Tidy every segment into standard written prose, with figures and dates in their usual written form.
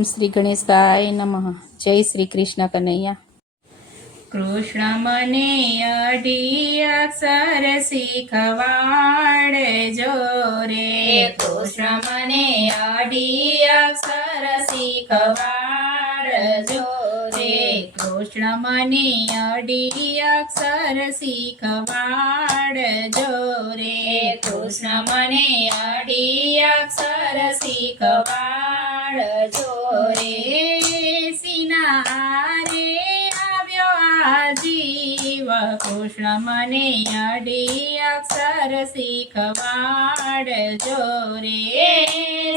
ઓમ શ્રી ગણેશાય નમઃ. જય શ્રી કૃષ્ણ કનૈયા. કૃષ્ણ મને અઢી અક્ષર શીખવાડજો રે, કૃષ્ણ મને અઢી અક્ષર શીખવાડજો રે, કૃષ્ણ મને અઢી અક્ષર શીખવાડજો રે, કૃષ્ણ મને અઢી અક્ષર શીખવાડજો રે. સિનારે આવ્યો આ જીવ, કૃષ્ણ મને અઢી અક્ષર શીખવાડજો રે.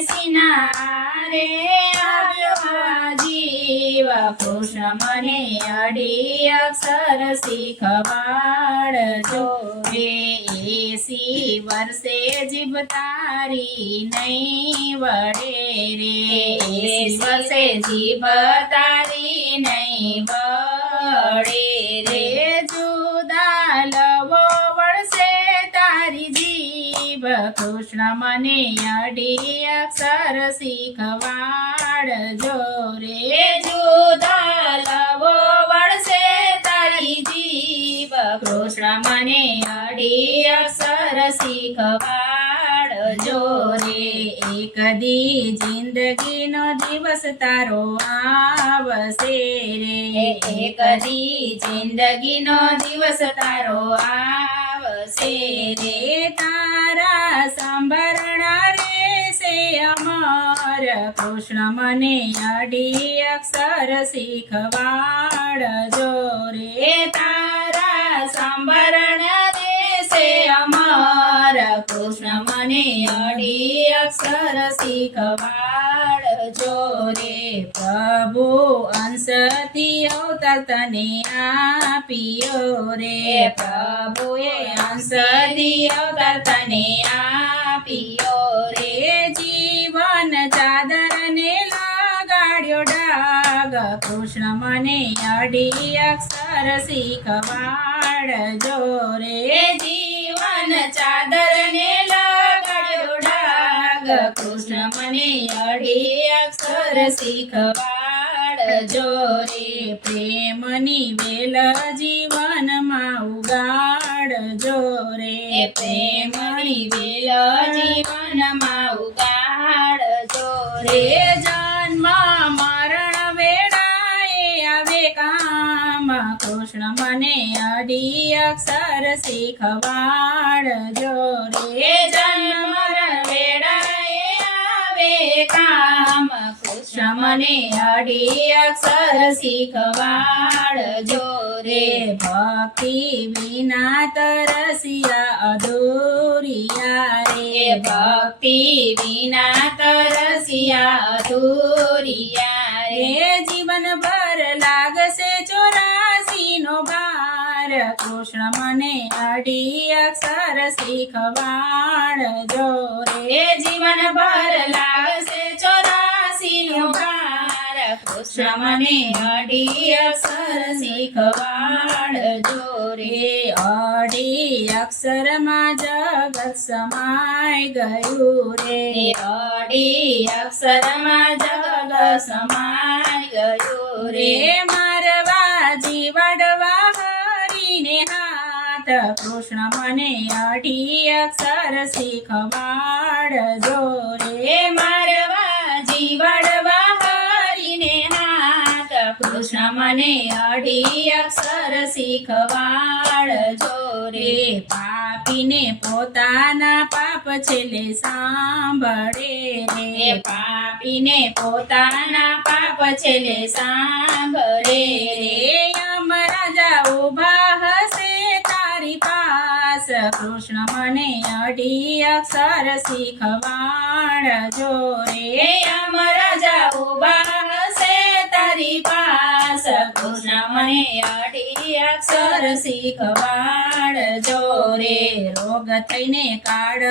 સિનારે આવ્યો આ જીવ, કૃષ્ણ મને અઢી અક્ષર શીખવાડજો રે. 80 વર્ષે જીભ તારી નહીં વળે રે, 80 વર્ષે જીભ તારી નહીં વળે રે. જુદા લવો વળશે તારી જીભ, કૃષ્ણ મને અઢી અક્ષર શીખવાડજો રે. જુદા લવો વળશે તારી જીભ, કૃષ્ણ મને અઢી અક્ષર શીખવાડજો રે. એક દી જિંદગીનો દિવસ તારો આવશે રે, એક દી જિંદગીનો દિવસ તારો આવશે રે. તારા સાંભળના રહેશે અમર, કૃષ્ણ મને અઢી અક્ષર શીખવાડજો રે. તારા સાંભળના રહેશે અમર, કૃષ્ણ મને અઢી અક્ષર શીખવાડજો રે. પ્રભુ અંશથી અવતાર તને આપ્યો રે, પ્રભુએ અંશથી અવતાર તને આપ્યો રે. જીવન ચાદરને લગાડ્યો ડાગ, કૃષ્ણ મને અઢી અક્ષર શીખવાડજો રે. જીવન ચાદરને લગાડ્યો ડાગ, કૃષ્ણ મને અઢી અક્ષર શીખવાડજો રે. પ્રેમની વેલ જીવનમાં ઉગાડજો રે, પ્રેમની વેલ જીવનમાં ઉગાડજો રે. જન્મ મરણ વેળાએ આવે કામ, કૃષ્ણ મને અઢી અક્ષર શીખવાડજો રે. જન્મ મરણ વેળાએ આવે કામ, કૃષ્ણ મને અઢી અક્ષર શીખવાડજો રે. ભક્તિ વિના તરસિયા અધૂરિયા રે, ભક્તિ વિના તરસિયા અધૂરિયા રે. જીવન ભર લાગશે 84 નો ભાર, કૃષ્ણ મને અઢી અક્ષર શીખવાડજો રે. જીવન ભર લાગશે 84 નો ભાર, કૃષ્ણ મને અઢી અક્ષર શીખવાડજો રે. અઢી અક્ષરમાં જગત સમાઈ ગયું રે, અઢી અક્ષરમાં જગત સમાઈ ગયું રે. મારવા જીવડવા હરીને હાથ, કૃષ્ણ મને અઢી અક્ષર શીખવાડજો રે. મારવા જીવડવા હરીને હાથ, કૃષ્ણ મને અઢી અક્ષર શીખવાડજો રે. પાપીને પોતાના પાપ છેલ્લે સાંભળે રે, પાપીને પોતાના પાપ છેલ્લે સાંભળે રે. યમરાજા ઊભા હશે તારી પાસ, કૃષ્ણ મને અઢી અક્ષર શીખવાડજો રે. યમરાજા ઊભા હશે તારી પાસ, કૃષ્ણ મને અઢી અક્ષર શીખવાડજો રે. રોગ થઈને કાળ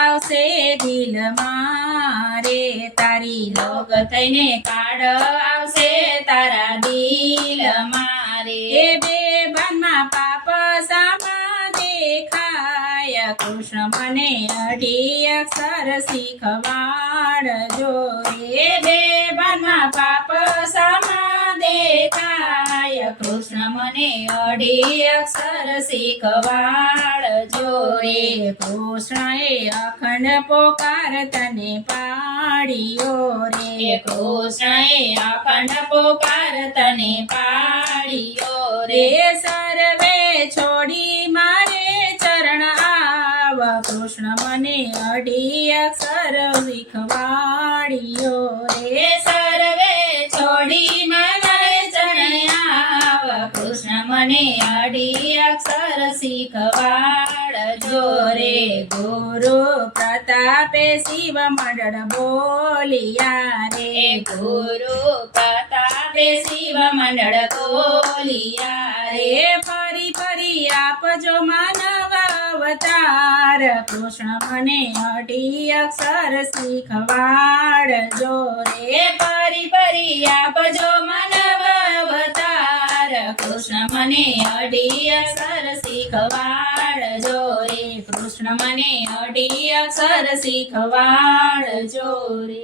આવશે દિલમાં રે, તારી રોગ થઈને કાળ આવશે તારા દિલમાં રે. બેભાનમાં પાપ સામા દેખાય, કૃષ્ણ મને અઢી અક્ષર શીખવાડજો રે બે બાનમાં પાપ સામા દેખાય કૃષ્ણ મને અઢી અક્ષર શીખવાડજો રે કૃષ્ણએ અખંડ પોકાર તને પાડ્યો રે કૃષ્ણએ અખંડ પોકાર તને પાડ્યો રે સર્વે છોડી મારે ચરણ આવ કૃષ્ણ મને અઢી અક્ષર શીખવાડ્યો રે સર્વે છોડી મારે ચરણ આવ કૃષ્ણ મને અઢી અક્ષર શીખવાડજો રે ગુરુ પ્રતાપે શિવ મંડળ બોલિયા રે ગુરુ પ્રતાપે શિવ મંડળ બોલિયા રે ફરી ફરી આપજો માનવ અવતાર કૃષ્ણ મને અઢી અક્ષર શીખવાડજો રે ફરી ફરી આપજો માનવ અવતાર કૃષ્ણ મને અઢી અક્ષર શીખવાડજો રે કૃષ્ણ મને અઢી અક્ષર શીખવાડજો રે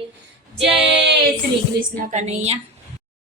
જય શ્રી કૃષ્ણ કનૈયા